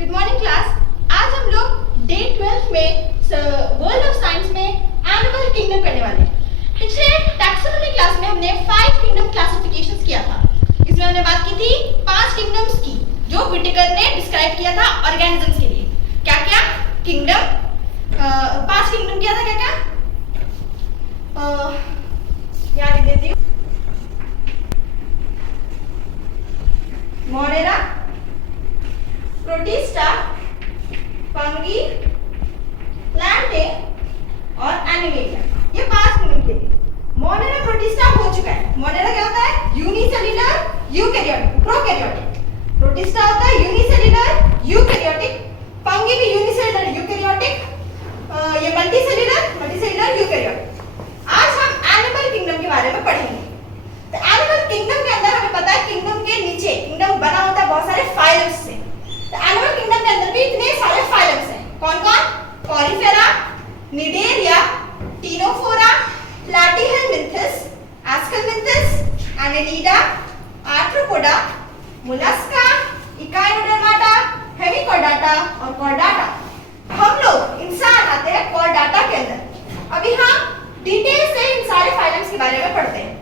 Good morning class. आज हम लोग डे 12 में वर्ल्ड ऑफ साइंस में एनिमल किंगडम करने वाले हैं। पिछले टैक्सोनॉमी क्लास में हमने 5 किंगडम क्लासिफिकेशंस किया था। इसमें हमने बात की थी 5 किंगडम्स की जो व्हिटेकर ने डिस्क्राइब किया था ऑर्गेनिजम्स के लिए। क्या क्या किंगडम, 5 किंगडम किया था। क्या क्या यहाँ लिख देती हूँ। मोनेरा, प्रोटिस्टा, फंगी, प्लांटे और एनिमेलिया, ये 5 किंगडम के लिए। मोनेरा प्रोटिस्टा हो चुका है। मोनेरा क्या होता है? Unicellular eukaryotic, prokaryotic. प्रोटिस्टा होता है यूनिसेल्युलर यूकैरियोटिक। फंगी भी यूनिसेल्युलर यूकैरियोटिक, ये मल्टीसेल्युलर यूकैरियोटिक। आज हम एनिमल किंगडम के बारे में पढ़ेंगे। तो एनिमल किंगडम के अंदर हमें पता है किंगडम के नीचे किंगडम बना होता है बहुत सारे फाइलम्स से। तो एनिमल किंगडम के अंदर भी इतने सारे फाइलम्स हैं। कौन कौन? Porifera, Cnidaria, Ctenophora, Platyhelminthes, Aschelminthes, Annelida, Arthropoda, Mollusca, Echinodermata, Hemichordata और कॉर्डाटा। हम लोग इंसान आते हैं कॉर्डाटा के अंदर। अभी हम डिटेल से इन सारे फाइलम्स के बारे में पढ़ते हैं।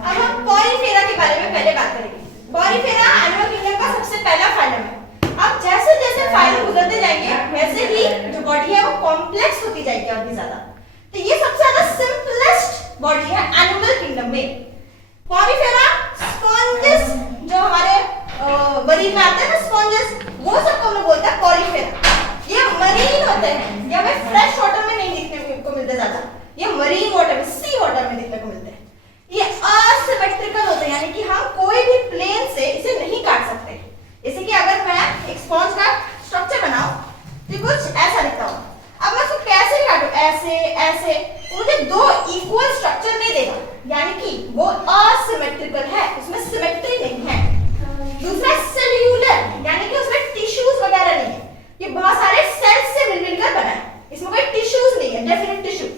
अब हम कॉरिफेरा के बारे में पहले बात करेंगे। कॉरिफेरा एनिमल किंगडम का सबसे पहला फाइलम है। अब जैसे जैसे फाइलम गुजरते जाएंगे वैसे ही जो बॉडी है वो कॉम्प्लेक्स होती जाएगी और भी ज्यादा। तो ये सबसे ज्यादा सिंपलेस्ट बॉडी है एनिमल किंगडम में। कॉरिफेरा स्पॉन्जेस जो हमारे मरीन में आते हैं ना, स्पॉन्जेस, वो सबको हम लोग बोलते हैं कॉरिफेरा। ये मरीन होते हैं, ये हमें फ्रेश वाटर में नहीं देखने को मिलते ज्यादा, ये मरीन वाटर में, सी वाटर में देखने को मिलते हैं। ये असिमेट्रिकल होते हैं, यानी कि हम कोई भी प्लेन से इसे नहीं काट सकते। जैसे कि अगर मैं एक स्पॉन्ज का स्ट्रक्चर बनाऊं तो कुछ ऐसा दिखता हो। अब मैं इसको कैसे काटूं? ऐसे ऐसे, मुझे दो इक्वल स्ट्रक्चर नहीं देगा, यानी कि वो असिमेट्रिकल है, उसमें सिमेट्री नहीं है। दूसरा सेल्यूलर, यानी कि उसमें टिश्यूज वगैरह नहीं है, ये बहुत सारे सेल्स से मिलकर बना है, इसमें कोई टिश्यूज नहीं है, definite tissue.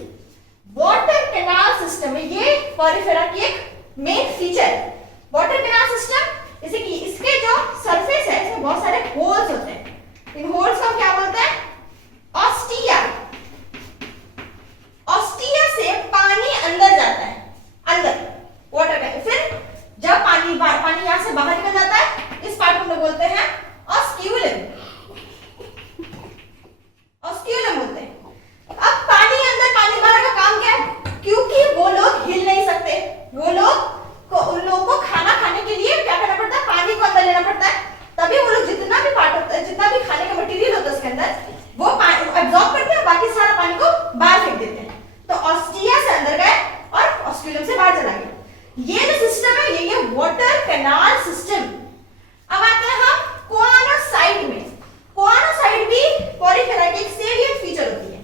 Water canal system है ये कॉरिफेरा की एक मेन फीचर है। वाटर कैनाल सिस्टम, जैसे कि इसके जो सरफेस है इसमें बहुत सारे होल्स होते हैं। इन होल्स को हम क्या बोलते हैं? ऑस्टिया। ऑस्टिया से पानी अंदर जाता है, अंदर वाटर कैनाल। फिर जब पानी यहां से बाहर निकल जाता है, इस पार्ट को हम लोग बोलते हैं ऑस्क्यूलम। ऑस्क्यूलम बोलते हैं। अब पानी अंदर पानी बाहर का काम क्या है? क्योंकि वो लोग हिल नहीं सकते, वो लोग उन लोगों को खाना खाने के लिए क्या करना पड़ता है? पानी को अंदर लेना पड़ता है। तभी वो लोग जितना भी पार्ट होता है, जितना भी खाने का मटेरियल होता है उसके अंदर, वो एब्जॉर्ब करते हैं, बाकी सारा पानी को बाहर फेंक देते हैं। तो ऑस्टिया से अंदर गए और ऑस्क्यूलम से बाहर चला गया। ये जो सिस्टम है ये वाटर कैनाल सिस्टम। अब आते हैं हम कोआनोसाइट में। कोआनोसाइट भी कॉरिफेरा की एक सेलिएंट फीचर होती है।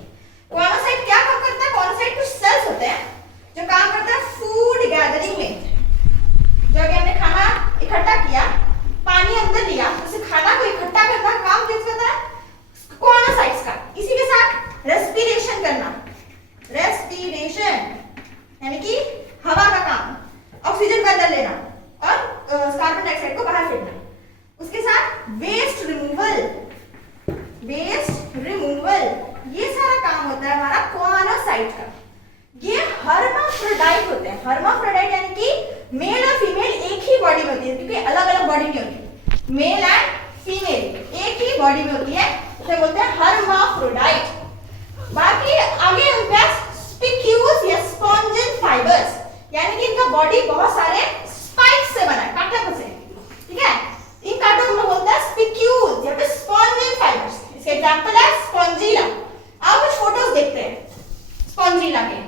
कोआनोसाइट क्या काम करता है? कोआनोसाइट कुछ सेल्स होते हैं जो काम करते हैं फूड गैदरिंग में। जो अगर हमने खाना इकट्ठा किया, पानी अंदर लिया, उसे खाना को इकट्ठा करना काम किस करता है? कोआनोसाइट्स का। इसी के साथ रेस्पिरेशन करना, रेस्पिरेशन यानी कि हवा का काम, ऑक्सीजन को अंदर लेना और कार्बन डाइऑक्साइड को बाहर फेंकना। उसके साथ वेस्ट रिमूवल, वेस्ट रिमूवल, ये सारा काम होता है हमारा कोआनोसाइट का। ये हर्माफ्रोडाइट होते हैं। हर्माफ्रोडाइट यानी कि मेल और फीमेल एक ही बॉडी में होती है, क्योंकि अलग अलग बॉडी नहीं होती। मेल एंड फीमेल एक ही बॉडी में होती है, तो बोलते हैं हर्माफ्रोडाइट। बाकी आगे उनके पास स्पिक्यूल्स या स्पॉन्जिन फाइबर्स, यानी कि इनका बॉडी बहुत सारे स्पाइक्स से बना है, कांटों से। ठीक है, इन कांटों को बोलते हैं स्पिक्यूल्स या फिर स्पॉन्जिन फाइबर्स। इसका एग्जांपल है स्पॉन्जिला। अब कुछ फोटोज देखते हैं स्पॉन्जिला के।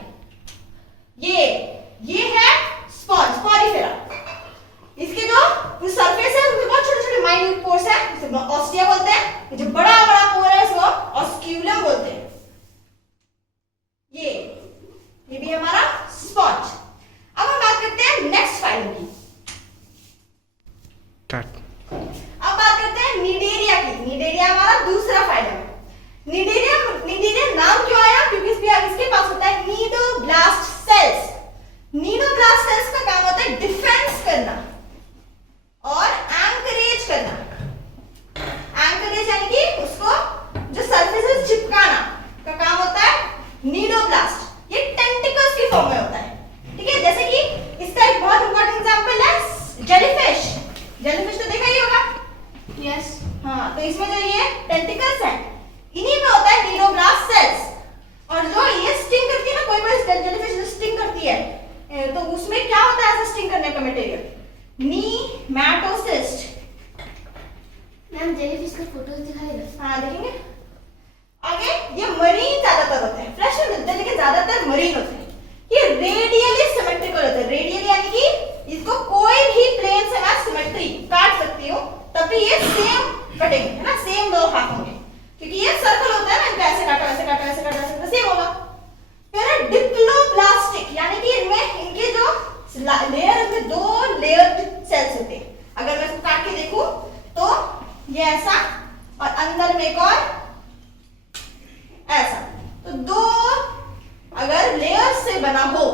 ये है स्पॉन्ज कॉरिफेरा। इसके जो सरफेस है उसमें बहुत छोटे-छोटे माइन्यूट पोर्स है, इसे ऑस्टिया बोलते हैं। जो बड़ा-बड़ा पोर है उसको ऑस्क्यूलम बोलते हैं। ये भी हमारा स्पॉन्ज। अब हम बात करते हैं नेक्स्ट फाइलम की। अब बात करते हैं निडेरिया की। निडेरिया हमारा दूसरा फाइलम है। निडेरिया नाम क्यों आया? क्योंकि इसके पास होता है नीडोब्लास्ट सेल्स। नीडोब्लास्ट सेल्स का काम होता है डिफेंस करना और एंकरेज जेलीफिश तो देखा ही होगा। यस। हाँ, तो इसमें जो ये टेंटिकल्स हैं, इन्हीं में होता है नीडोब्लास्ट सेल्स। और जो ये स्टिंग करती है ना, कोई जेलीफिश स्टिंग करती है, तो उसमें क्या होता है ऐसा स्टिंग करने का मटेरियल? नीमैटोसिस्ट। मैम जेलीफिश का फोटोज दिखाएगा? हाँ देखेंगे आगे। ये मरीन ज्यादातर होते हैं, फ्रेश में मिलते हैं लेकिन ज्यादातर मरीन होते हैं। ये रेडियली सिमेट्रिकल होते हैं। रेडियली यानी कि इसको कोई भी प्लेन से मैं सिमेट्री काट सकती हूँ, तब भी ये सेम कटेंगे, है ना, सेम दो हाथ होंगे, क्योंकि ये सर्कल होता है ना, इनको ऐसे काटा ऐसे काटा ऐसे काटा ऐसे सेम होगा। फिर है डिप्लोब्लास्टिक, यानी कि इनमें इनके जो लेयर में दो लेयर्ड सेल्स होते हैं। अगर मैं इसको काट के देखूं तो ये ऐसा, और अंदर में एक और ऐसा, तो दो अगर लेयर से बना हो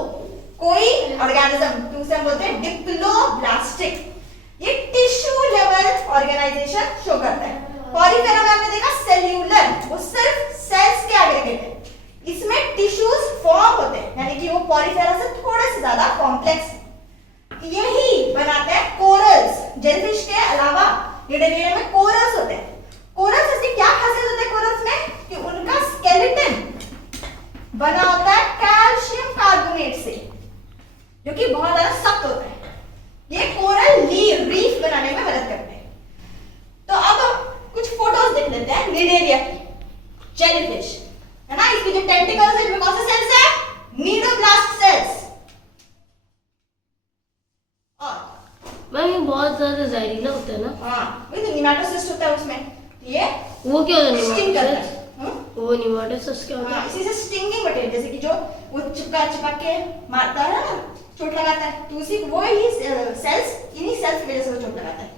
कोई ऑर्गेनिज्म तो उसे हम बोलते हैं डिप्लोब्लास्टिक। ये टिश्यू लेवल ऑर्गेनाइजेशन शो करता है। पॉलीफेरा में हमने देखा सेल्यूलर, वो सिर्फ सेल्स के एग्रीगेट है। इसमें टिश्यूज फॉर्म होते हैं, यानी कि वो पॉलीफेरा से थोड़े से ज्यादा कॉम्प्लेक्स है। यही बनाते हैं कोरल्स। जेलीफिश के अलावा निडेरिया में कोरल्स होते हैं। कोरल्स की क्या खासियत होती है कोरल्स में? कि उनका स्केलेटन बना होता है कैल्शियम कार्बोनेट से, जो कि बहुत ज्यादा सख्त होता है। ये कोरल रीफ बनाने में मदद करते हैं। तो अब हम कुछ फोटोज देख लेते हैं निडेरिया की, जेलीफिश, है ना। इसकी जो टेंटिकल्स है, इसमें कौन से सेल्स है? Cnidoblast sales. और मैम ये बहुत ज्यादा जहरीला होता है ना? हाँ, वही तो निमेटोसिस्ट होता है उसमें। ये वो क्या होता है? स्टिंग करता है। वो निमेटोसिस्ट क्या होता है? इसी से स्टिंगिंग मटेरियल, जैसे कि जो वो चिपक के मारता है ना, चोट लगाता है, तो उसी वो ही सेल्स, इन्हीं सेल्स की वजह से वो चोट लगाता है,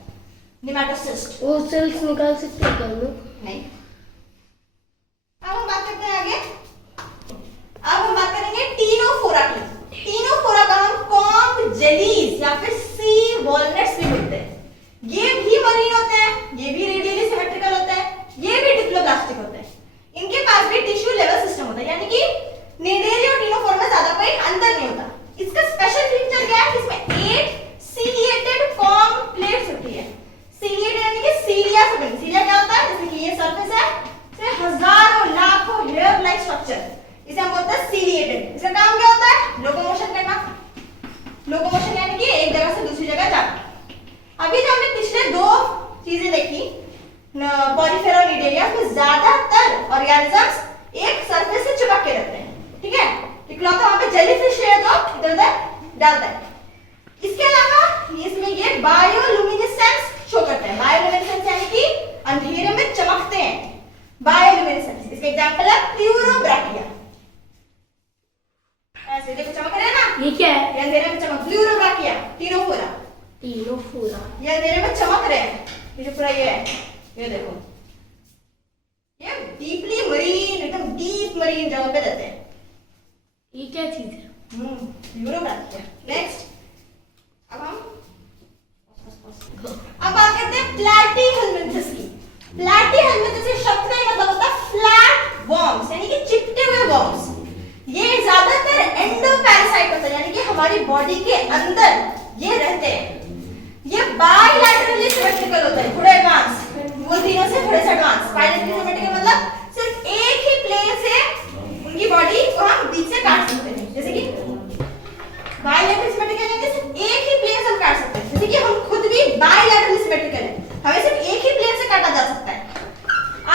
निमेटोसिस्ट। वो सेल्स निकाल सकते हैं क्या लोग? नहीं। अब हम बात करते हैं आगे। अब हम बात करेंगे टीनोफोरा की। टीनोफोरा का हम कॉम्ब जेलीज या फिर सी वॉलनट्स भी बोलते हैं। ये भी मरीन होते हैं, ये भी रेडियली सिमेट्रिकल होते हैं, ये भी डिप्लोब्लास्टिक होते हैं। इनके पास भी टिश्यू लेवल सिस्टम होता है, यानी कि निडेरिया और टीनोफोरा में ज्यादा कोई अंतर नहीं होता। इसका स्पेशल फीचर क्या है? इसमें 8 सीलिएटेड कॉम्ब प्लेट्स होती है। सीलिएटेड यानी कि सीलिया से बनी। सीलिया क्या होता है? जैसे कि ये सरफेस है, इसमें हजारों लाखों हेयर लाइक स्ट्रक्चर, इसे हम बोलते हैं सीलिएटेड। इसका काम क्या होता है? लोकोमोशन करना। लोकोमोशन यानी कि एक जगह से दूसरी जगह जाना। अभी जो हमने पिछले दो चीजें देखी, पॉलीफेरा और निडेरिया, में ज्यादातर ऑर्गेनिजम्स एक सरफेस से चिपक के रहते हैं, ठीक है। इकलौता वहां पे जेलीफिश है जो इधर उधर डालता है। इसके अलावा इसमें ये बायोलुमिनेसेंस शो करते हैं। बायोलुमिनेसेंस यानी कि अंधेरे में चमकते हैं, बायोलुमिनेसेंस। इसके एग्जांपल है प्लूरोब्रैकिया। ऐसे देखो चमक रहे हैं ना, ये क्या है? ये अंधेरे में चमक, प्लूरोब्रैकिया। टीनोफोरा, टीनोफोरा, ये अंधेरे में चमक रहे हैं। ये जो पूरा ये है, ये देखो, ये डीपली मरीन, एकदम डीप मरीन जगह पे रहते हैं। ये क्या चीज है? प्लूरोब्रैकिया। नेक्स्ट, अब बात करते हैं प्लैटीहेलमिंथस की। प्लैटीहेलमिंथस के शब्द का मतलब होता है फ्लैट वर्म्स, यानी कि चिपटे हुए वर्म्स। ये ज्यादातर एंडोपैरासाइट होता है, यानी कि हमारी बॉडी के अंदर ये रहते हैं। ये बायलैटरली सिमेट्रिकल होता है, थोड़े एडवांस, वो तीनों से थोड़े से एडवांस। बायलैटरली सिमेट्रिकल मतलब सिर्फ एक ही प्लेन से उनकी बॉडी को हम बीच से काट सकते हैं। जैसे कि बायलैटरल सिमेट्रिकल यानी सिर्फ एक ही प्लेन से हम काट सकते हैं। जैसे कि हम खुद भी बायलैटरली सिमेट्रिकल है, हमें सिर्फ एक ही प्लेन से काटा जा सकता है।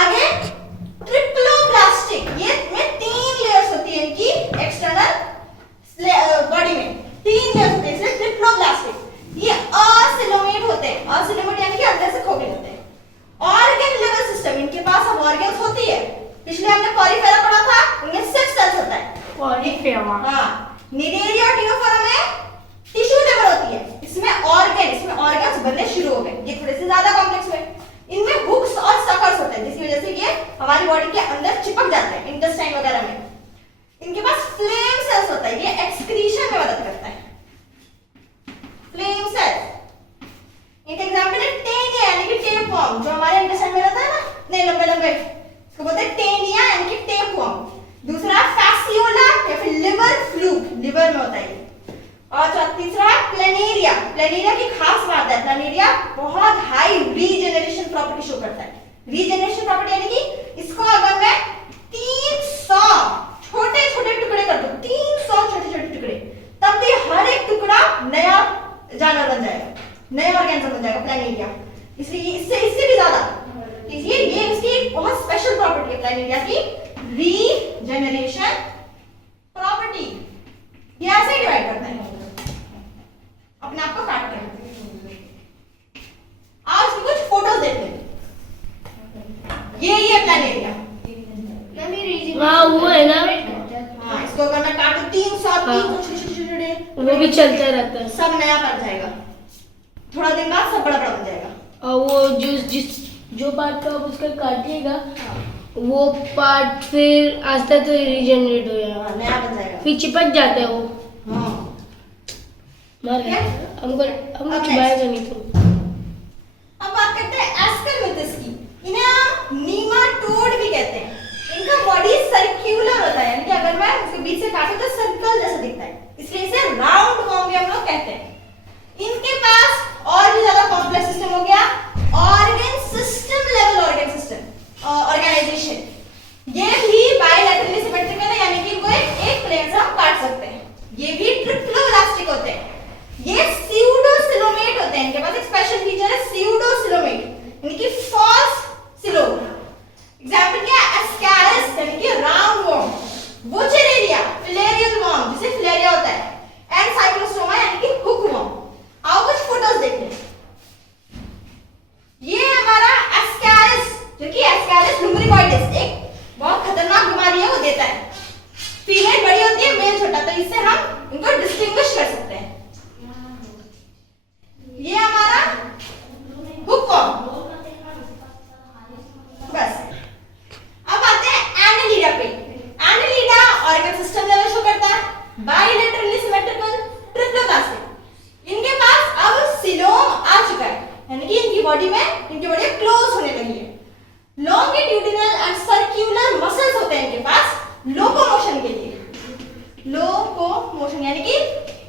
आगे ट्रिप्लोब्लास्टिक, ये में 3 लेयर्स होती है इनकी एक्सटर्नल बॉडी में, 3 लेयर्स होते हैं, इसलिए ट्रिप्लोब्लास्टिक। ये असिलोमेट होते हैं, असिलोमेट यानी कि अंदर से खोखले होते हैं। ऑर्गन लेवल सिस्टम, इनके पास अब ऑर्गन्स होती है। पिछले हमने पॉलीफेरा पढ़ा था, उनमें 6 सेल्स होता है। पॉलीफेरा, हां, निडेरिया और टीनोफोरा में टिश्यू लेवल होती है। इसमें ऑर्गन्स बनने शुरू हो गए, ये थोड़े से ज्यादा कॉम्प्लेक्स हुए। इनमें हुक्स और सकर्स होते हैं, जिसकी वजह से ये हमारी बॉडी के अंदर चिपक जाते हैं, इंटेस्टाइन वगैरह में। इनके पास फ्लेम सेल्स होता है, ये एक्सक्रीशन में मदद करता है। फ्लेम सेल, एक एग्जांपल है टेनिया यानी कि टेपवर्म, जो हमारे इंटेस्टाइन में रहता है ना, नहीं लंबे लंबे, इसको बोलते हैं टेनिया यानी कि टेपवर्म। दूसरा फैसियोला या फिर लिवर फ्लूक, लिवर में होता है। और तीसरा है प्लेनेरिया। प्लेनेरिया की खास बात है, प्लेनेरिया बहुत हाई रीजेनरेशन प्रॉपर्टी शो करता है। रीजेनरेशन प्रॉपर्टी यानी कि इसको अगर मैं 300 छोटे छोटे टुकड़े कर दूं, 300 छोटे छोटे टुकड़े, तब भी हर एक टुकड़ा नया जानवर बन जाएगा, नया ऑर्गेनिज्म बन जाएगा प्लेनेरिया। इसलिए इससे भी ज्यादा ये इसकी एक बहुत स्पेशल प्रॉपर्टी है प्लेनेरिया की, रीजेनरेशन प्रॉपर्टी। ये ऐसे डिवाइड करता है अपने आप को काट के। आज इसकी कुछ फोटोज देखते हैं। ये प्लेनेरिया, हाँ वो है ना, हाँ इसको अगर मैं काटूं 300 छोटे वो भी चलता रहता है, सब नया बन जाएगा, थोड़ा दिन बाद सब बड़ा बड़ा बन जाएगा। और वो जो पार्ट का आप उसका काटिएगा वो पार्ट फिर आस्ते तो रीजनरेट हो जाएगा, हाँ, नया बन जाएगा, फिर चिपक जाता है वो, हाँ मर गया। हमको चुभाएगा नहीं तो। अब बात करते हैं एस्करमिथस की। इन्हें हम नीमाटोड भी कहते हैं। इनका बॉडी सर्कुलर होता है, यानी कि अगर मैं उसके बीच से काटूं तो सर्कल जैसा दिखता है, इसलिए इसे राउंड वॉर्म भी हम लोग कहते हैं। इनके पास और भी ज्यादा कॉम्प्लेक्स सिस्टम हो गया, organ system level organ system organisation. ये भी बायलैटरली सिमेट्रिकल है, यानी कि वो एक प्लेन से हम काट सकते हैं। ये भी ट्रिप्लोइलास्टिक होते हैं। ये स्यूडोसिलोमेट होते हैं, इनके पास एक स्पेशल फीचर है स्यूडोसिलोमेट, यानी कि फॉल्स सिलोम। एग्जांपल क्या है? एस्कैरिस यानी कि राउंड वॉर्म, वुचेरेरिया फिलेरियल वॉर्म जिसे फिलेरिया होता है, एंड साइक्लोस्टोमा यानी कि हुक वॉर्म। आओ कुछ फोटोज देखें। ये हमारा एस्कैरिस, जो कि एस्कैरिस लुम्ब्रिकॉइडिस एक बहुत खतरनाक बीमारी है, वो देता है। फीमेल बड़ी होती है, मेल छोटा, तो इससे हम इनको डिस्टिंग्विश कर सकते हैं। ये हमारा हुक वॉर्म। बस अब आते हैं एनालिडा पे। Annelida organ system level show करता है, बायलैटरली सिमेट्रिकल, ट्रिप्लोप्लास्टिक। इनके पास अब सिलोम आ चुका है, यानी कि इनकी बॉडी क्लोज होने लगी है। लॉन्गिट्यूडिनल एंड सर्कुलर मसल्स होते हैं इनके पास लोकोमोशन के लिए। लोकोमोशन यानी कि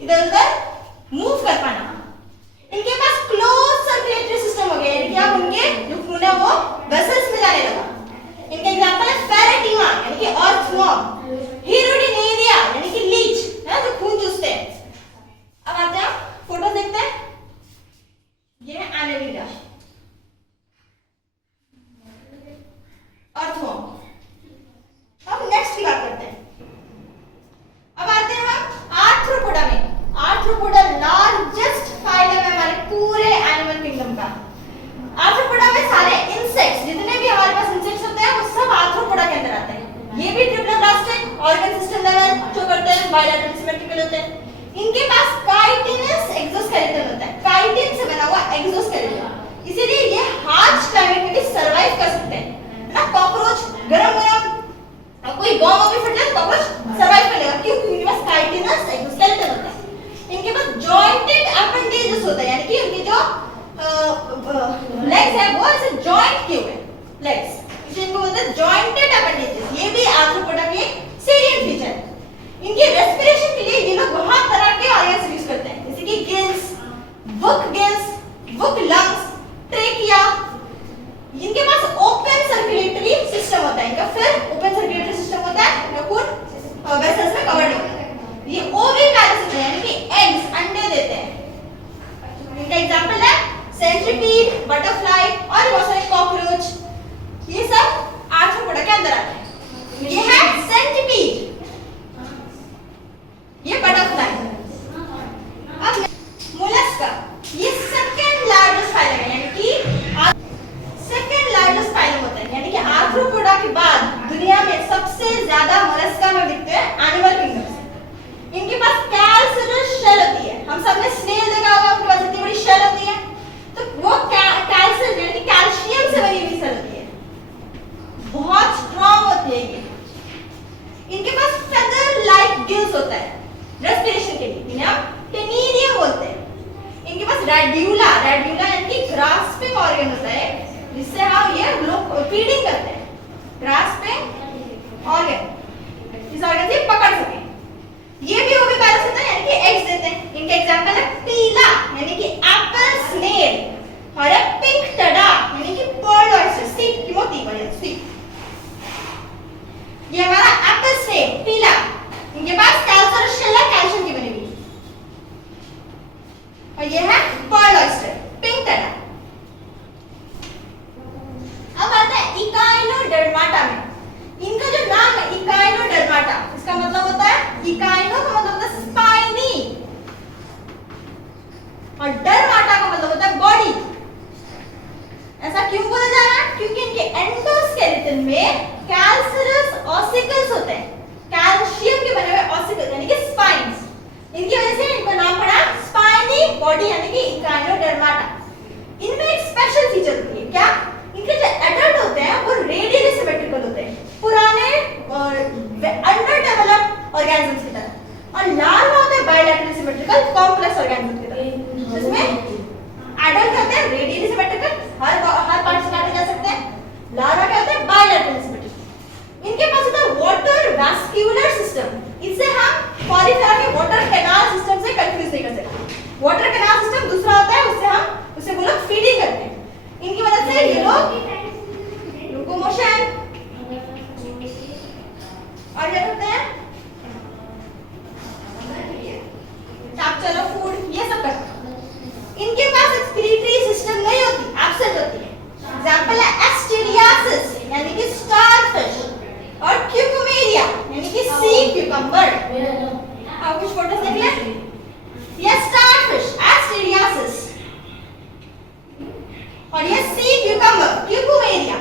इधर उधर मूव कर पाना। इनके पास क्लोज सर्कुलेटरी सिस्टम हो गया, यानी कि अब उनके जो खून है वो वेसल्स में जाने लगा। इनके एग्जांपल है फेरेटिमा यानी कि अर्थवॉर्म, हिरुडिनेरिया यानी कि लीच है जो खून चूसते हैं। अब आते हैं फोटो देखते हैं। ये है एनालिडा, अर्थवॉर्म। अब नेक्स्ट की बात करते हैं। अब आते हैं हम आर्थ्रोपोडा में। आर्थ्रोपोडा लार्जेस्ट फाइलम है हमारे पूरे एनिमल किंगडम का। आर्थ्रोपोडा में सारे इंसेक्ट्स, जितने भी हमारे पास इंसेक्ट्स होते हैं वो सब आर्थ्रोपोडा के अंदर आते हैं। ये भी ट्रिप्लोप्लास्टिक ऑर्गन सिस्टम लेवल शो करते हैं, बायलैटरल सिमेट्रिकल होते हैं। इनके पास काइटिनस एक्सोस्केलेटन होता है, काइटिन से बना हुआ एक्सोस्केलेटन, इसीलिए ये हार्श क्लाइमेट में भी सर्वाइव कर सकते हैं, है ना। कॉकरोच गरम कोई बॉम्ब भी फट जाए तो कॉकरोच सर्वाइव कर लेगा, क्योंकि इनके पास काइटिनस एक्सोस्केलेटन होता है। इनके पास जॉइंटेड अपेंडेजेस होते हैं, यानी कि उनकी जो लेग्स है वो ऐसे जॉइंट किए हुए लेग्स, इसलिए इनको बोलते हैं जॉइंटेड अपेंडेजेस। ये भी आर्थ्रोपोडा की एक सेलिएंट फीचर है। इनके रेस्पिरेशन के लिए ये लोग बहुत तरह के ऑर्गन्स यूज करते हैं, जैसे कि गिल्स, बुक लंग्स, ट्रेकिया। इनके पास ओपन सर्कुलेटरी सिस्टम होता है, इनका फिर ओपन सर्कुलेटरी सिस्टम होता है, इनका खून वेसल्स में कवर्ड होता है। ये ओविपैरेसिस है, यानी कि एग्स अंडे देते हैं। इनका एग्जांपल है सेंट्रीपीड, बटरफ्लाई और बहुत सारे कॉकरोच। ये सब आर्थ्रोपोडा के अंदर आते हैं। ये है सेंट्रीपीड, ये बटरफ्लाई। अब मोलस्का, ये सेकंड लार्जेस्ट फाइलम है, यानी कि सेकंड लार्जेस्ट फाइलम होता है, यानी कि आर्थ्रोपोडा के बाद दुनिया में सबसे ज्यादा मोलस्का में दिखते हैं एनिमल किंगडम से। इनके पास कैल्सियस शेल होती है, हम सबने स्नेल देखा होगा, उनके पास इतनी बड़ी शेल होती है, तो वो कैल्सियस यानी कि कैल्शियम से बनी हुई शेल होती है, बहुत स्ट्रांग होती है ये। इनके पास फेदर लाइक गिल्स होता है रेस्पिरेशन के लिए, इन्हें हम टेनिडियम बोलते हैं। इनके पास रेड्यूला यानी कि ग्रास्पिंग ऑर्गन होता है, जिससे हम ये लोग फीडिंग करते हैं। ग्रास्पिंग ऑर्गन, इस ऑर्गन से पकड़ सके। ये भी ओविपारस होता है यानी कि एग्स देते हैं। इनके एग्जांपल है पीला यानी कि एप्पल स्नेल और है पिंक टडा यानी कि पर्ल ऑयस्टर सीप की मोती वाले सीप। ये हमारा एप्पल स्नेल पीला, इनके पास कैल्शियम शेल है कैल्शियम की बनी हुई, और ये है पर्ल ऑयस्टर पिंक टडा। अब आता है इकाइनोडर्माटा में। इनका जो नाम है इकाइनोडर्माटा, इसका मतलब होता है इकाइनो का मतलब होता है स्पाइनी और डर्माटा का मतलब होता है बॉडी। ऐसा क्यों बोला जा रहा है? क्योंकि इनके एंडोस्केलेटन में कैल्शियस ऑसिकल्स होते हैं, कैल्शियम के बने हुए ऑसिकल्स यानी कि स्पाइन्स। इनकी वजह से इनका नाम पड़ा स्पाइनी बॉडी यानी कि इकाइनोडर्माटा। इनमें एक स्पेशल फीचर होती है, क्या? इनके जो एडल्ट होते हैं वो रेडियली सिमेट्रिकल होते हैं, पुराने और अंडर डेवलप्ड ऑर्गेनिजम्स की तरह, और लार्वा होते हैं बायलैटरली सिमेट्रिकल कॉम्प्लेक्स ऑर्गेनिजम्स की तरह। इसमें एडल्ट होते हैं रेडियली सिमेट्रिकल, हर पार्ट से काटे जा सकते हैं। लार्वा क्या होते हैं? Bilaterally symmetrical. इनके पास होता है वाटर वैस्कुलर सिस्टम। इससे हम पॉलीफेरा के वाटर कैनाल सिस्टम से कंफ्यूज नहीं कर सकते। वाटर कैनाल सिस्टम दूसरा होता है, उससे वो लोग फीडिंग करते हैं। इनकी वजह से ये लोग लोकोमोशन और क्या करते हैं? कैप्चर ऑफ फूड, ये सब करते हैं। इनके पास एक्सक्रीटरी सिस्टम नहीं होती, एब्सेंट होती है। एग्जांपल है एस्टेरियासिस यानी कि स्टारफिश और क्यूकुमेरिया यानी कि सी क्यूकम्बर। आप कुछ फोटोज देख लें। ये स्टारफिश एस्टेरियासिस और ये सी क्यूकम्बर क्यूकुमेरिया।